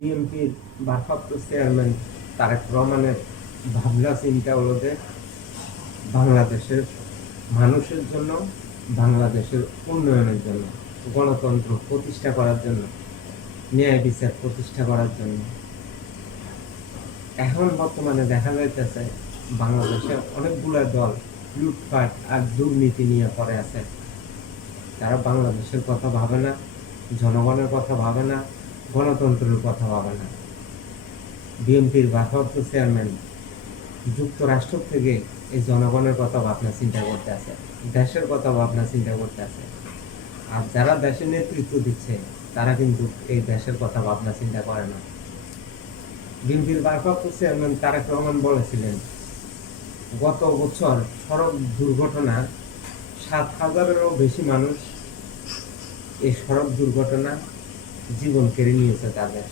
বিএনপির ভারপ্রাপ্ত চেয়ারম্যান তারেক রহমানের ভাবনা চিন্তা হলো যে বাংলাদেশের মানুষের জন্য, বাংলাদেশের উন্নয়নের জন্য, গণতন্ত্র প্রতিষ্ঠা করার জন্য, ন্যায় বিচার প্রতিষ্ঠা করার জন্য। এখন বর্তমানে দেখা যাইতেছে বাংলাদেশে অনেকগুলো দল লুটপাট আর দুর্নীতি নিয়ে পড়ে আছে। তারা বাংলাদেশের কথা ভাবে না, জনগণের কথা ভাবে না, গণতন্ত্রের কথা ভাবে না। বিএনপির ভারপ্রাপ্ত চেয়ারম্যান যুক্তরাষ্ট্র থেকে এই জনগণের কথা ভাবনা চিন্তা করতে আছে, দেশের কথা ভাবনা চিন্তা করতে আছে। আর যারা দেশের নেতৃত্ব দিচ্ছে তারা কিন্তু এই দেশের কথা ভাবনা চিন্তা করে না। বিএনপির ভারপ্রাপ্ত চেয়ারম্যান তারেক রহমান বলেছিলেন, গত বছর সড়ক দুর্ঘটনা 7,000-এরও বেশি মানুষ এই সড়ক দুর্ঘটনা জীবন কেড়ে নিয়েছে তাদের।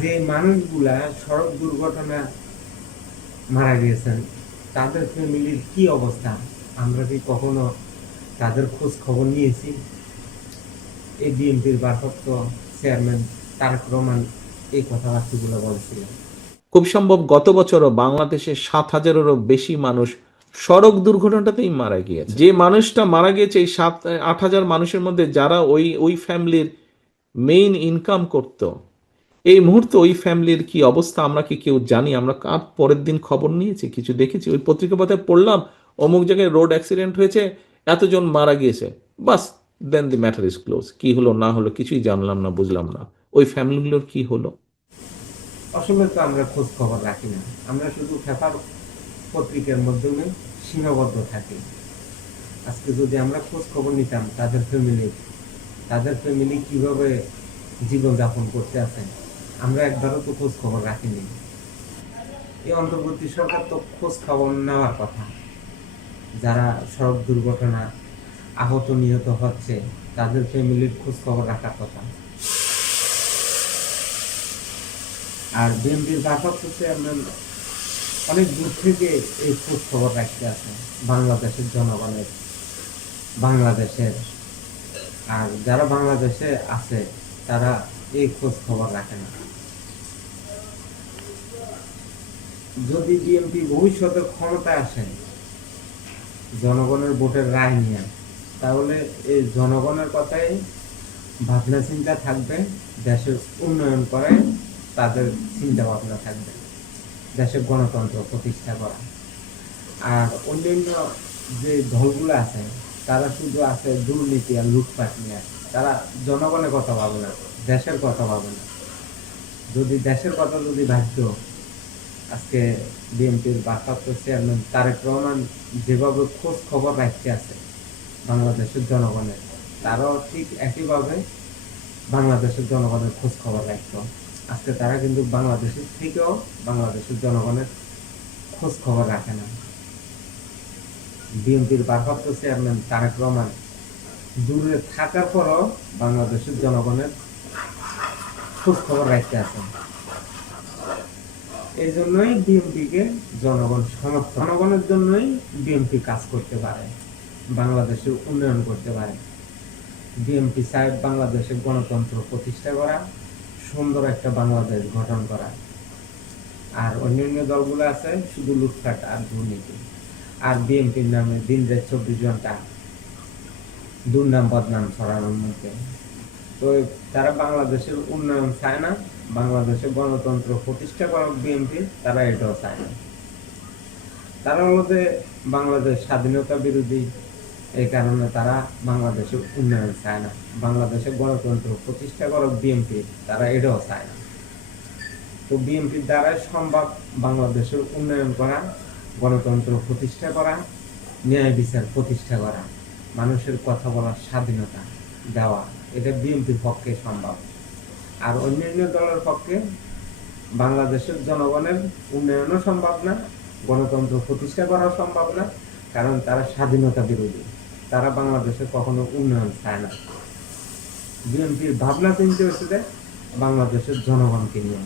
যে মানুষগুলা সড়ক দুর্ঘটনা মারা গিয়েছেন তাদের ফ্যামিলির কি অবস্থা, আমরা কি কখনো তাদের খোঁজ খবর নিয়েছি? এই বিএনপির ভারপ্রাপ্ত চেয়ারম্যান তারেক রহমান এই কথাবার্তাগুলো বলছিলেন। খুব সম্ভব গত বছরও বাংলাদেশে 7,000-এরও বেশি মানুষ সড়ক দুর্ঘটনাতেই মারা গিয়েছে। যে মানুষটা মারা গিয়েছে এই 7-8 হাজার মানুষের মধ্যে যারা ওই ফ্যামিলির মেইন ইনকাম করত, এই মুহূর্তে ওই ফ্যামিলির কি অবস্থা আমরা কি কেউ জানি? আমরা কার পরের দিন খবর নিয়েছি, কিছু দেখেছি? ওই পত্রিকা পাতায় পড়লাম অমুক জায়গায় রোড অ্যাক্সিডেন্ট হয়েছে, এতজন মারা গিয়েছে, বাস, দেন দি ম্যাটার ইজ ক্লোজ। কি হলো না হলো কিছুই জানলাম না, বুঝলাম না। ওই ফ্যামিলিগুলোর কি হলো? আসলে তো আমরা খোঁজ খবর রাখি না, আমরা শুধু পেপার পত্রিকার মাধ্যমে সীমাবদ্ধ থাকি। আজকে যদি আমরা খোঁজ খবর নিতাম তাদের ফ্যামিলি কিভাবে জীবনযাপন করতে আছেন, আমরা একবারও তো খোঁজ খবর রাখিনি। এই অন্তর্বর্তী সরকার তো খোঁজ খবর নেওয়ার কথা। যারা সড়ক দুর্ঘটনা আহত নিহত হচ্ছে তাদের ফ্যামিলির খোঁজ খবর রাখার কথা। আর বিএনপির ভারপ্রাপ্ত চেয়ারম্যান অনেক দূর থেকে এই খোঁজ খবর রাখতে আছে বাংলাদেশের জনগণের, বাংলাদেশের। আর যারা বাংলাদেশে আছে তারা এই খোঁজ খবর রাখে না। যদি বিএনপি ভবিষ্যতে ক্ষমতায় আসে জনগণের ভোটের রায় নিয়ে, তাহলে এই জনগণের কথাই ভাবনা চিন্তা থাকবে, দেশের উন্নয়ন করে তাদের চিন্তা ভাবনা থাকবে, দেশের গণতন্ত্র প্রতিষ্ঠা করা। আর অন্যান্য যে দলগুলো আছে তারা শুধু আছে দুর্নীতি আর লুটপাট নিয়ে, তারা জনগণের কথা ভাবে না, দেশের কথা ভাবে না। যদি দেশের কথা যদি ভাবত, আজকে বিএনপির ভারপ্রাপ্ত চেয়ারম্যান তারেক রহমান যেভাবে খোঁজ খবর রাখতে আছে বাংলাদেশের জনগণের, তারাও ঠিক একইভাবে বাংলাদেশের জনগণের খোঁজ খবর রাখত। আজকে তারা কিন্তু বাংলাদেশের থেকেও বাংলাদেশের জনগণের খোঁজ খবর রাখে না। বিএনপির ভারপ্রাপ্ত চেয়ারম্যান তারেক রহমান দূরে থাকার পরও বাংলাদেশের জনগণের খোঁজ খবর রাখতে আছেন। এই জন্যই বিএনপিকে জনগণ সমর্থন, জনগণের জন্যই বিএনপি কাজ করতে পারে, বাংলাদেশের উন্নয়ন করতে পারে। বিএনপি চায় বাংলাদেশের গণতন্ত্র প্রতিষ্ঠা করা, সুন্দর একটা বাংলাদেশ গঠন করা। আর অন্যান্য দলগুলো আছে শুধু লুটপাট আর দুর্নীতি। আর বিএনপির নামে দিন রাত 24 ঘন্টা দুর্নাম বদনাম ছড়ানোর মধ্যে। তো তারা বাংলাদেশের উন্নয়ন চায় না, বাংলাদেশের গণতন্ত্র প্রতিষ্ঠা করা বিএনপি তারা এটাও চায় না। তারা হলো যে বাংলাদেশ স্বাধীনতা বিরোধী, এই কারণে তারা বাংলাদেশের উন্নয়ন চায় না। বাংলাদেশের গণতন্ত্র প্রতিষ্ঠা করা বিএনপি তারা এটাও চায় না। তো বিএনপির দ্বারাই সম্ভব বাংলাদেশের উন্নয়ন করা, গণতন্ত্র প্রতিষ্ঠা করা, ন্যায় বিচার প্রতিষ্ঠা করা, মানুষের কথা বলার স্বাধীনতা দেওয়া, এটা বিএনপির পক্ষে সম্ভব। আর অন্যান্য দলের পক্ষে বাংলাদেশের জনগণের উন্নয়নও সম্ভব না, গণতন্ত্র প্রতিষ্ঠা করা সম্ভব না, কারণ তারা স্বাধীনতা বিরোধী, তারা বাংলাদেশের কখনো উন্নয়ন চায় না। বিএনপির ভাবনা চিন্তা হচ্ছে বাংলাদেশের জনগণকে নিয়ে।